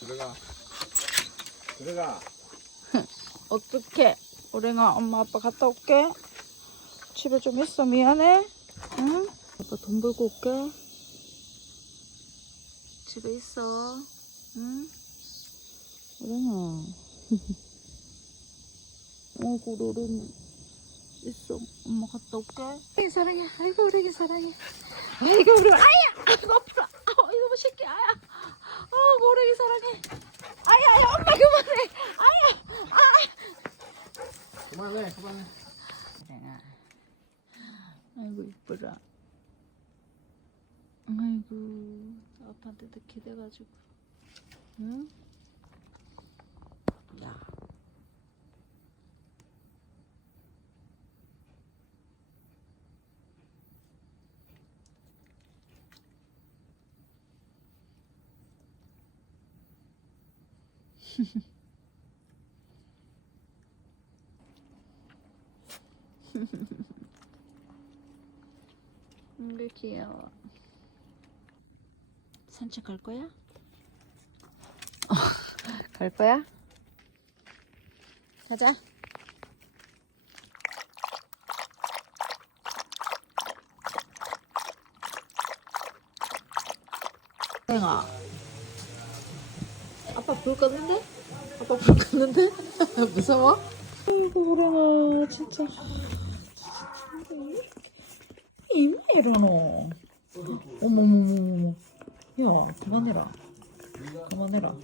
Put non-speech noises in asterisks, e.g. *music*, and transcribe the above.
들어가. 들어가. *laughs* 어떡해. 오랭아, 엄마, 아빠 갔다 올게. 집에 좀 있어. 미안해. 응? 아빠 돈 벌고 올게. 집에 있어. 응? 오랭아. 어이구, 오랭이. 있어. 엄마 갔다 올게. 오랭이 사랑해. 아이고, 오랭이 사랑해. 아이고, 우리, 아야! 아이고, 아프라. 아, 이거 뭐 새끼, 아야. 아이고, 오랭이 사랑해. 아야, 아야, 엄마 그만해. 아야, 아. 그만해, 그만해. 아이고 이쁘라 아이고 아빠한테도 기대가지고 응? *laughs* 이게 귀여워 산책 갈 거야? *laughs* 갈 거야? 가자 땡아 아빠 불 껐는데? 아빠 불 껐는데? *laughs* 무서워? 아이고 오랭아 진짜 이러노 어머머머머 야 그만해라 그만해라